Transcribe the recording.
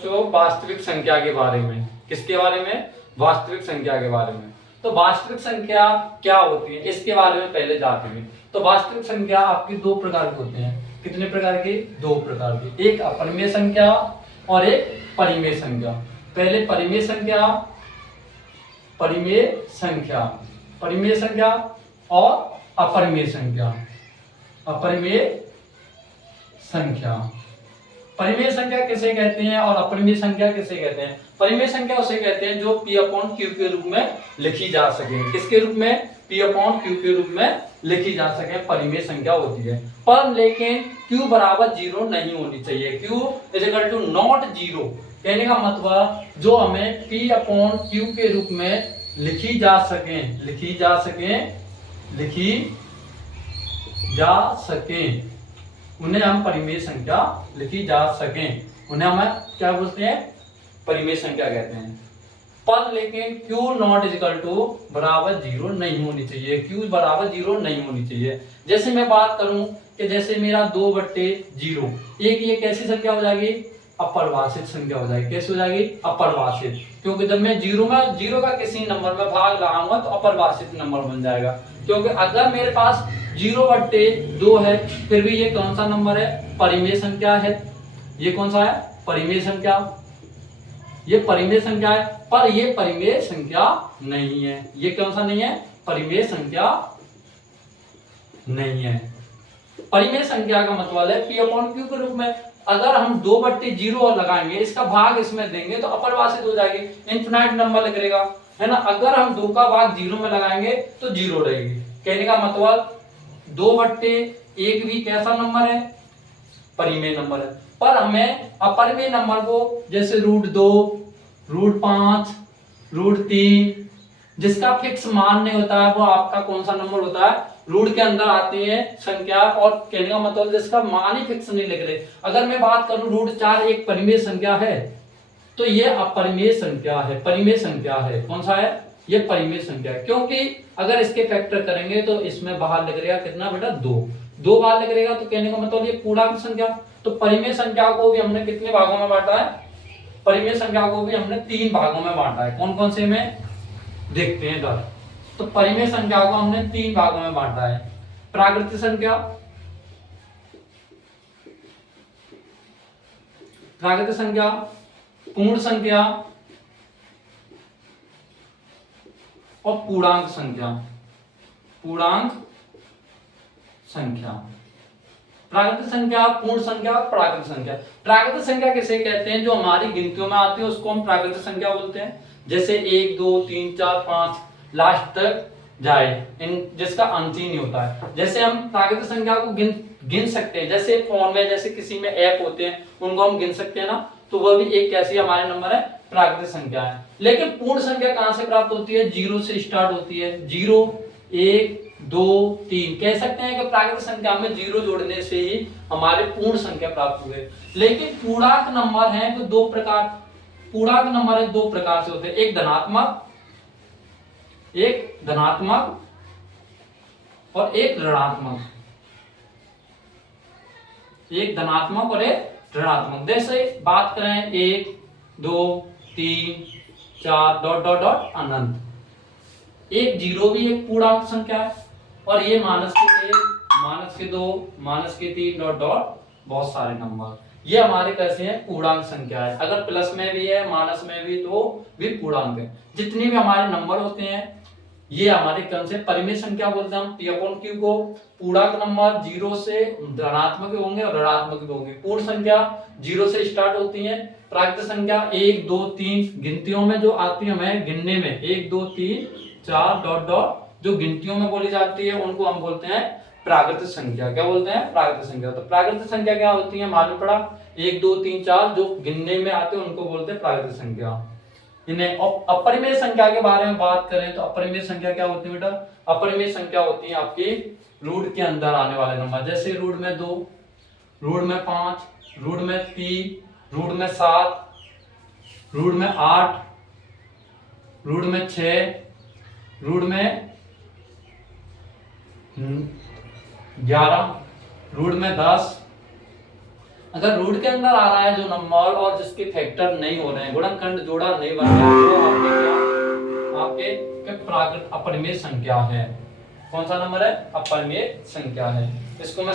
बच्चों वास्तविक संख्या के बारे में। किसके बारे में? वास्तविक संख्या के बारे में। तो वास्तविक संख्या क्या होती है इसके बारे में पहले जानते हैं। तो वास्तविक संख्या आपकी दो प्रकार की होती हैं। कितने प्रकार की? दो प्रकार की। एक अपरिमेय संख्या और एक परिमेय संख्या। पहले परिमेय संख्या, परिमेय संख्या, परिमेय संख्या और अपरिमेय संख्या। अपरिमेय संख्या, परिमेय संख्या किसे कहते हैं और अपरिमेय संख्या किसे कहते हैं? परिमेय संख्या उसे कहते हैं जो P अपॉन Q के रूप में लिखी जा सके। किसके रूप में? P अपॉन Q के रूप में लिखी जा सके, परिमेय संख्या होती है। पर लेकिन Q बराबर 0 नहीं होनी चाहिए। Q is equal to not 0। कहने का मतलब जो हमें P अपॉन Q के रूप में लिखी जा सके, लिखी जा सके, लिखी जा सके, उन्हें हम परिमेय संख्या लिखी जा सके, उन्हें हम क्या बोलते हैं? परिमेय संख्या कहते हैं। पर लेकिन Q नॉट इजिकल टू बराबर 0 नहीं होनी चाहिए। Q बराबर 0 नहीं होनी चाहिए। जैसे मैं बात करूं कि जैसे मेरा 2/0, एक ये कैसी संख्या हो जाएगी? अपरिभाषित संख्या हो जाएगी। कैसी हो जाएगी? अपरिभाषित। क्योंकि जब मैं जीरो का किसी नंबर में भाग लगाऊंगा तो अपरिभाषित नंबर बन जाएगा। क्योंकि अगर मेरे पास 0/2 है फिर भी ये कौन सा नंबर है? परिमेय संख्या है। ये कौन सा है? परिमेय संख्या। ये परिमेय संख्या है, पर ये परिमेय संख्या नहीं है। ये कौन सा नहीं है? परिमेय संख्या नहीं है। परिमेय संख्या का मतलब है P अपॉन Q के रूप में। अगर हम 2/0 लगाएंगे, इसका भाग इसमें देंगे तो अपरिभाषित हो जाएगी, इनफिनाइट नंबर लगेगा, है ना। अगर हम 2 का भाग 0 में लगाएंगे तो 0 रहेगी। कहने का मतलब 2/1 भी कैसा नंबर है? परिमेय नंबर है। पर हमें अपरिमेय नंबर को जैसे √2, √5, √3, जिसका फिक्स मान नहीं होता है वो आपका कौन सा नंबर होता है? रूट के अंदर आती है संख्या, और कहने का मतलब जिसका मान ही फिक्स नहीं लिख रहे। अगर मैं बात करूं √4 एक परिमेय संख्या है तो ये अपरिमेय संख्या है, परिमेय संख्या है। कौन सा है? ये परिमेय संख्या है। क्योंकि अगर इसके फैक्टर करेंगे तो इसमें बाहर लिख रहेगा कितना बेटा? 2 बार लिख रहेगा, तो कहने का मतलब ये पूर्णांक संख्या। तो परिमेय संख्या को भी हमने कितने भागों में बांटा है? परिमेय संख्या को भी हमने 3 भागों में बांटा है। कौन कौन से में देखते हैं इधर। तो परिमेय संख्या को हमने 3 भागों में बांटा है। प्राकृतिक संख्या, प्राकृतिक संख्या, पूर्ण संख्या और पूर्णांक संख्या। पूर्णांक संख्या, प्राकृतिक संख्या, पूर्ण संख्या और प्राकृतिक संख्या। प्राकृतिक संख्या किसे कहते हैं? जो हमारी गिनतियों में आती है उसको हम प्राकृतिक संख्या बोलते हैं। जैसे 1 2 3 4 5 लास्ट तक जाए, इन जिसका अंत ही नहीं होता है। जैसे हम प्राकृतिक संख्या को गिन सकते हैं। जैसे फोन में जैसे किसी में ऐप होते हैं उनको हम गिन सकते हैं ना, तो वह भी एक कैसी हमारे नंबर है? प्राकृतिक संख्या है। लेकिन पूर्ण संख्या कहां से प्राप्त होती है? 0 से स्टार्ट होती है। 0 1 2 3 कह सकते हैं कि प्राकृतिक संख्या में 0 जोड़ने से ही हमारे पूर्ण संख्या प्राप्त हुए। लेकिन पूर्णांक नंबर हैं तो 2 प्रकार, पूर्णांक नंबर है 2 प्रकार से होते हैं। एक धनात्मक और एक ऋणात्मक। एक धनात्मक और एक ऋणात्मक। जैसे बात करें 1 2 3 4 डॉट डॉट डॉट अनंत। एक 0 भी एक पूर्णांक संख्या है, और ये -1 -2 -3 डॉट डॉट बहुत सारे नंबर, ये हमारे कैसे हैं? पूर्णांक संख्या है। अगर प्लस में भी है माइनस में भी तो भी पूर्णांक है। जितने भी हमारे नंबर होते हैं ये हमारे कौन से? परिमेय संख्या बोलते हैं हम P अपॉन Q को। पूर्णांक नंबर 0 से धनात्मक होंगे और ऋणात्मक भी होंगे। पूर्ण संख्या 0 से स्टार्ट होती है। प्राकृतिक संख्या 1 2 3 गिनतियों में जो आती है हमें गिनने में 1 2 3 4 डॉट डॉट जो गिनतियों में बोली जाती है उनको हम बोलते हैं प्राकृतिक संख्या। क्या बोलते हैं? प्राकृतिक संख्या। तो प्राकृतिक संख्या क्या होती है? मालूम पड़ा? 1 2 3 4 जो गिनने में आते हैं उनको बोलते हैं प्राकृतिक संख्या। इन्हें अपरिमेय संख्या के बारे में बात करें तो अपरिमेय संख्या क्या होती है बेटा? अपरिमेय संख्या होती है आपकी रूट के अंदर आने वाले नंबर। जैसे रूट में 2, रूट में 5, रूट में 3, रूट में 7, रूट में 8, रूट में 6, रूट में 11, रूट में 10, अगर रूट के अंदर आ रहा है जो नंबर और जिसके फैक्टर नहीं हो रहे हैं, गुणनखंड जोड़ा नहीं बन रहा है, वो आपके प्राकृत अपरिमेय संख्या है। कौन सा नंबर है? अपरिमेय संख्या है। इसको मैं